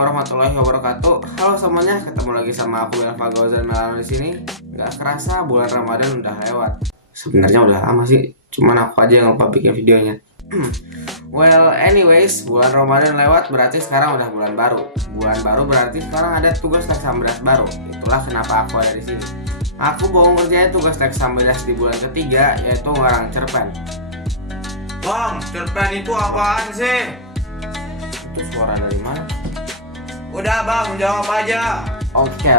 warahmatullahi wabarakatuh. Halo semuanya, ketemu lagi sama aku Elva Gauzan Melano di sini. Gak kerasa bulan Ramadan udah lewat. Sebenarnya udah lama sih, cuman aku aja yang lupa bikin videonya. Well, anyways, bulan Ramadan lewat berarti sekarang udah bulan baru. Bulan baru berarti sekarang ada tugas teks amdas baru. Itulah kenapa aku ada di sini. Aku mau ngerjain tugas teks amdas di bulan ketiga, yaitu ngarang cerpen. Bang, cerpen itu apaan sih? Itu suara dari mana? Udah bang, jawab aja. Oke.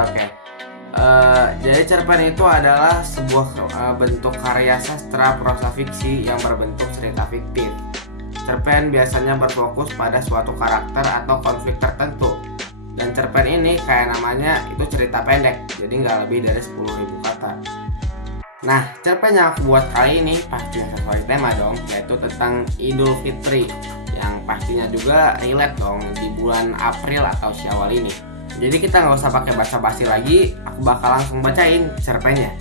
Jadi cerpen itu adalah sebuah bentuk karya sastra prosa fiksi yang berbentuk cerita fiktif. Cerpen biasanya berfokus pada suatu karakter atau konflik tertentu. Dan cerpen ini kayak namanya itu cerita pendek, jadi nggak lebih dari 10.000 kata. Nah, cerpen yang aku buat kali ini pastinya sesuai tema dong, yaitu tentang Idul Fitri, yang pastinya juga relate dong di bulan April atau Syawal ini. Jadi kita nggak usah pakai basa-basi lagi, aku bakal langsung bacain cerpennya.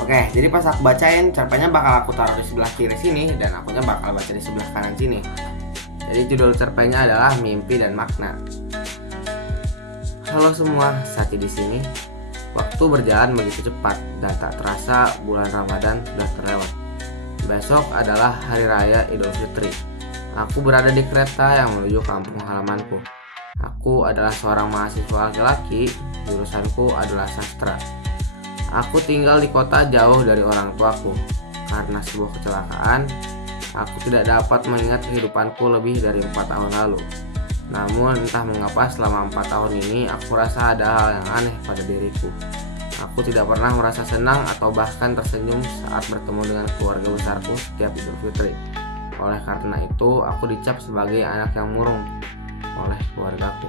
Oke, jadi pas aku bacain cerpennya bakal aku taruh di sebelah kiri sini dan akunya bakal baca di sebelah kanan sini. Jadi judul cerpennya adalah Mimpi dan Makna. Halo semua, Sati di sini. Waktu berjalan begitu cepat dan tak terasa bulan Ramadan sudah terlewat. Besok adalah hari raya Idul Fitri. Aku berada di kereta yang menuju kampung halamanku. Aku adalah seorang mahasiswa laki-laki, jurusanku adalah sastra. Aku tinggal di kota jauh dari orang tuaku. Karena sebuah kecelakaan, aku tidak dapat mengingat kehidupanku lebih dari 4 tahun lalu. Namun entah mengapa selama 4 tahun ini aku rasa ada hal yang aneh pada diriku. Aku tidak pernah merasa senang atau bahkan tersenyum saat bertemu dengan keluarga besarku setiap Idul Fitri. Oleh karena itu, aku dicap sebagai anak yang murung oleh keluargaku.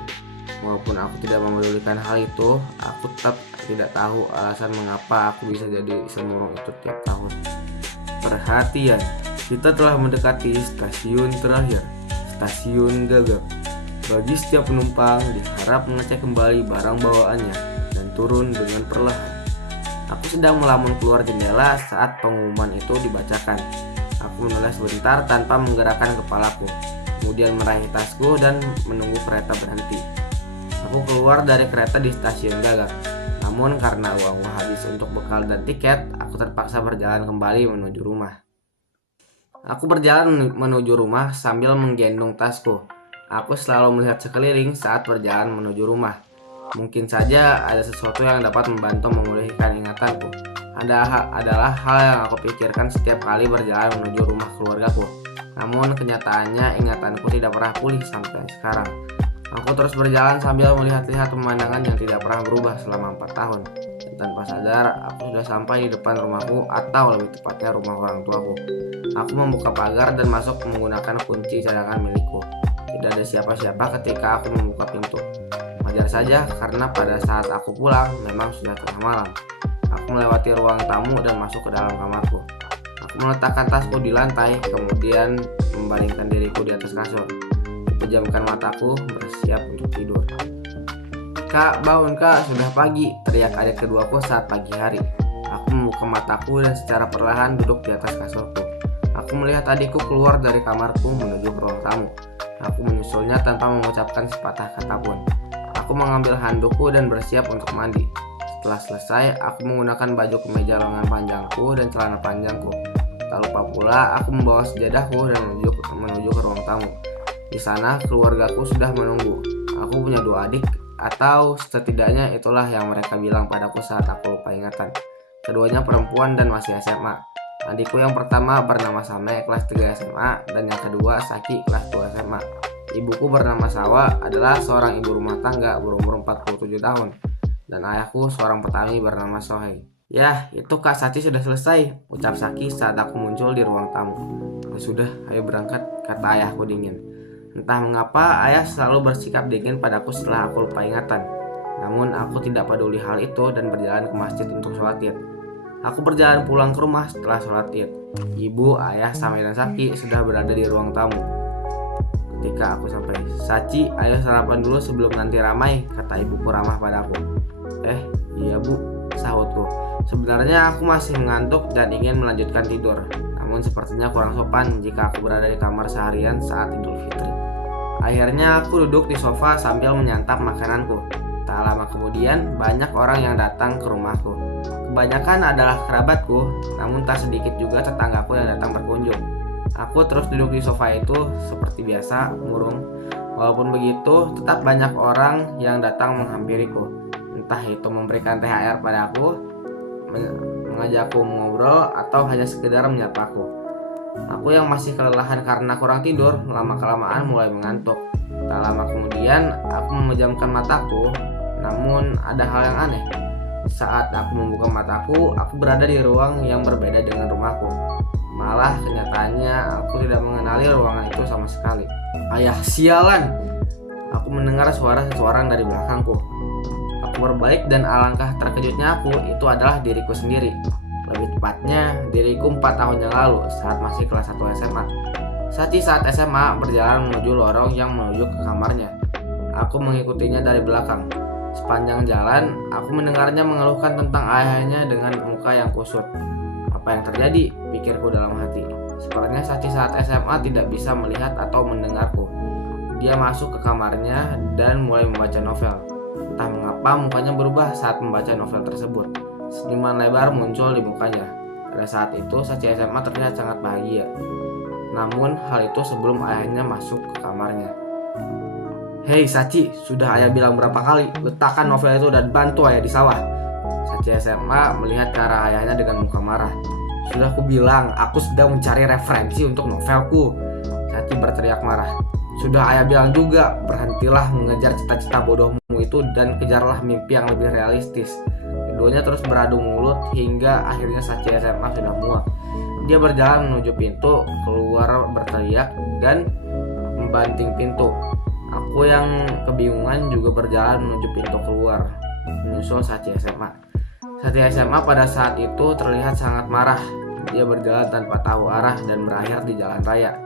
Walaupun aku tidak memedulikan hal itu, aku tetap tidak tahu alasan mengapa aku bisa jadi semurung itu tiap tahun. Perhatian, kita telah mendekati stasiun terakhir, stasiun Gagak. Bagi setiap penumpang diharap mengecek kembali barang bawaannya dan turun dengan perlahan. Aku sedang melamun keluar jendela saat pengumuman itu dibacakan. Aku menoleh sebentar tanpa menggerakkan kepalaku, kemudian meraih tasku dan menunggu kereta berhenti. Aku keluar dari kereta di stasiun Gagak. Namun karena uangku habis untuk bekal dan tiket, aku terpaksa berjalan kembali menuju rumah. Aku berjalan menuju rumah sambil menggendong tasku. Aku selalu melihat sekeliling saat berjalan menuju rumah. Mungkin saja ada sesuatu yang dapat membantu memulihkan ingatanku. Adalah hal yang aku pikirkan setiap kali berjalan menuju rumah keluargaku. Namun kenyataannya ingatanku tidak pernah pulih sampai sekarang. Aku terus berjalan sambil melihat-lihat pemandangan yang tidak pernah berubah selama 4 tahun. Dan tanpa sadar, aku sudah sampai di depan rumahku atau lebih tepatnya rumah orang tuaku. Aku membuka pagar dan masuk menggunakan kunci cadangan milikku. Tidak ada siapa-siapa ketika aku membuka pintu. Wajar saja karena pada saat aku pulang memang sudah tengah malam. Aku melewati ruang tamu dan masuk ke dalam kamarku. Aku meletakkan tasku di lantai, kemudian membaringkan diriku di atas kasur. Pejamkan mataku, bersiap untuk tidur. "Kak, bangun kak, sudah pagi," teriak adik keduaku saat pagi hari. Aku membuka mataku dan secara perlahan duduk di atas kasurku. Aku melihat adikku keluar dari kamarku menuju ke ruang tamu. Aku menyusulnya tanpa mengucapkan sepatah kata pun. Aku mengambil handukku dan bersiap untuk mandi. Setelah selesai, aku menggunakan baju kemeja lengan panjangku dan celana panjangku. Tak lupa pula, aku membawa sejadahku dan menuju ke ruang tamu. Di sana, keluargaku sudah menunggu. Aku punya 2 adik, atau setidaknya itulah yang mereka bilang padaku saat aku lupa ingatan. Keduanya perempuan dan masih SMA. Adikku yang pertama bernama Same, kelas 3 SMA, dan yang kedua Saki, kelas 2 SMA. Ibuku bernama Sawa, adalah seorang ibu rumah tangga berumur 47 tahun. Dan ayahku seorang petani bernama Sohei. "Yah, itu Kak Sati sudah selesai," ucap Saki saat aku muncul di ruang tamu. "Ya sudah, ayo berangkat," kata ayahku dingin. Entah mengapa ayah selalu bersikap dingin padaku setelah aku lupa ingatan. Namun aku tidak peduli hal itu dan berjalan ke masjid untuk sholat id. Aku berjalan pulang ke rumah setelah sholat id. Ibu, ayah, Same dan Saki sudah berada di ruang tamu. Ketika aku sampai, "Saci, ayo sarapan dulu sebelum nanti ramai," kata ibuku ramah padaku. Iya bu," sahutku. Sebenarnya aku masih mengantuk dan ingin melanjutkan tidur. Namun namun sepertinya kurang sopan jika aku berada di kamar seharian saat Idul Fitri. Akhirnya aku duduk di sofa sambil menyantap makananku. Tak lama kemudian banyak orang yang datang ke rumahku. Kebanyakan adalah kerabatku, namun tak sedikit juga tetanggaku yang datang berkunjung. Aku terus duduk di sofa itu seperti biasa, murung. Walaupun begitu, tetap banyak orang yang datang menghampiriku. Entah itu memberikan THR padaku, mengajakku ngobrol, atau hanya sekedar menyapaku. Aku yang masih kelelahan karena kurang tidur, lama-kelamaan mulai mengantuk. Tak lama kemudian, aku memejamkan mataku, namun ada hal yang aneh. Saat aku membuka mataku, aku berada di ruang yang berbeda dengan rumahku. Malah kenyataannya aku tidak mengenali ruangan itu sama sekali. Ayah, sialan! Aku mendengar suara seseorang dari belakangku. Aku berbalik dan alangkah terkejutnya aku, itu adalah diriku sendiri. Lebih tepatnya, diriku 4 tahun yang lalu saat masih kelas 1 SMA. Saat SMA berjalan menuju lorong yang menuju ke kamarnya. Aku mengikutinya dari belakang. Sepanjang jalan, aku mendengarnya mengeluhkan tentang ayahnya dengan muka yang kusut. Apa yang terjadi? Pikirku dalam hati. Sepertinya saat SMA tidak bisa melihat atau mendengarku. Dia masuk ke kamarnya dan mulai membaca novel. Entah mengapa mukanya berubah saat membaca novel tersebut. Senyuman lebar muncul di mukanya. Pada saat itu, Sachi SMA terlihat sangat bahagia. Namun, hal itu sebelum ayahnya masuk ke kamarnya. Hei Sachi, sudah ayah bilang berapa kali, letakkan novel itu dan bantu ayah di sawah. Sachi SMA melihat ke arah ayahnya dengan muka marah. Sudah aku bilang, aku sedang mencari referensi untuk novelku. Sachi berteriak marah. Sudah ayah bilang juga, berhentilah mengejar cita-cita bodohmu itu dan kejarlah mimpi yang lebih realistis. Keduanya terus beradu mulut hingga akhirnya Sachi SMA sudah muak. Dia berjalan menuju pintu, keluar berteriak dan membanting pintu. Aku yang kebingungan juga berjalan menuju pintu keluar, menyusul Sachi SMA. Sachi SMA pada saat itu terlihat sangat marah. Dia berjalan tanpa tahu arah dan berakhir di jalan raya.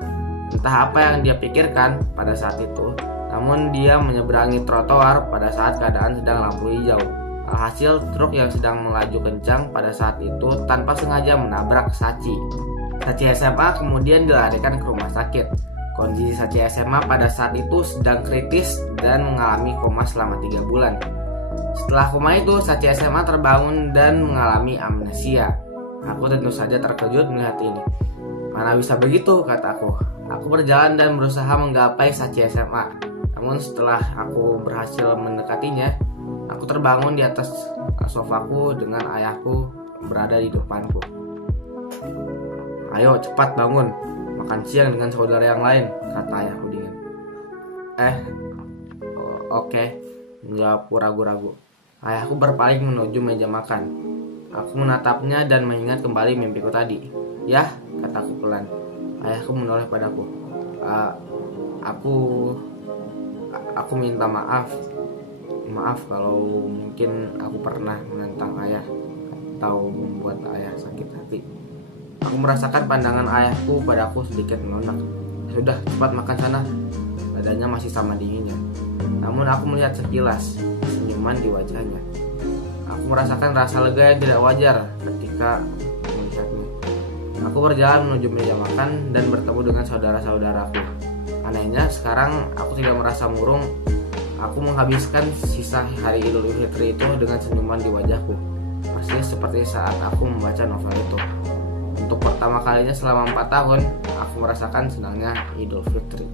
Entah apa yang dia pikirkan pada saat itu, namun dia menyeberangi trotoar pada saat keadaan sedang lampu hijau. Alhasil, truk yang sedang melaju kencang pada saat itu tanpa sengaja menabrak Sachi. Sachi SMA kemudian dilarikan ke rumah sakit. Kondisi Sachi SMA pada saat itu sedang kritis dan mengalami koma selama 3 bulan. Setelah koma itu, Sachi SMA terbangun dan mengalami amnesia. Aku tentu saja terkejut melihat ini. Mana bisa begitu, kataku. Aku berjalan dan berusaha menggapai Sachi SMA. Namun setelah aku berhasil mendekatinya, aku terbangun di atas sofaku dengan ayahku berada di depanku. Ayo cepat bangun, makan siang dengan saudara yang lain, kata ayahku dingin. Oke, menjawabku ragu-ragu. Ayahku berpaling menuju meja makan. Aku menatapnya dan mengingat kembali mimpiku tadi. Yah, kataku pelan. Ayahku menoleh padaku. Aku minta maaf. Maaf kalau mungkin aku pernah menentang ayah atau membuat ayah sakit hati. Aku merasakan pandangan ayahku padaku sedikit menonak. Sudah, cepat makan sana. Badannya masih sama dinginnya. Namun aku melihat sekilas senyuman di wajahnya. Aku merasakan rasa lega yang tidak wajar ketika melihatnya. Aku berjalan menuju meja makan dan bertemu dengan saudara-saudaraku. Anehnya, sekarang aku tidak merasa murung. Aku menghabiskan sisa hari Idul Fitri itu dengan senyuman di wajahku, persis seperti saat aku membaca novel itu. Untuk pertama kalinya selama 4 tahun, aku merasakan senangnya Idul Fitri.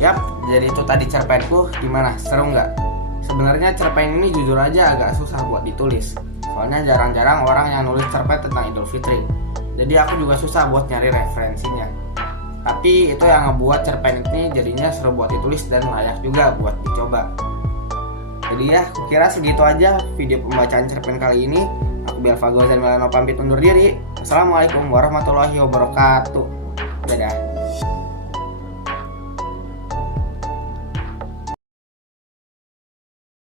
Yap, jadi itu tadi cerpenku. Gimana, seru nggak? Sebenarnya cerpen ini jujur aja agak susah buat ditulis. Soalnya jarang-jarang orang yang nulis cerpen tentang Idul Fitri. Jadi aku juga susah buat nyari referensinya. Tapi itu yang ngebuat cerpen ini jadinya seru buat ditulis dan layak juga buat dicoba. Jadi ya, aku kira segitu aja video pembacaan cerpen kali ini. Aku Belva Gozan Milano pamit undur diri. Assalamualaikum warahmatullahi wabarakatuh. Dadah.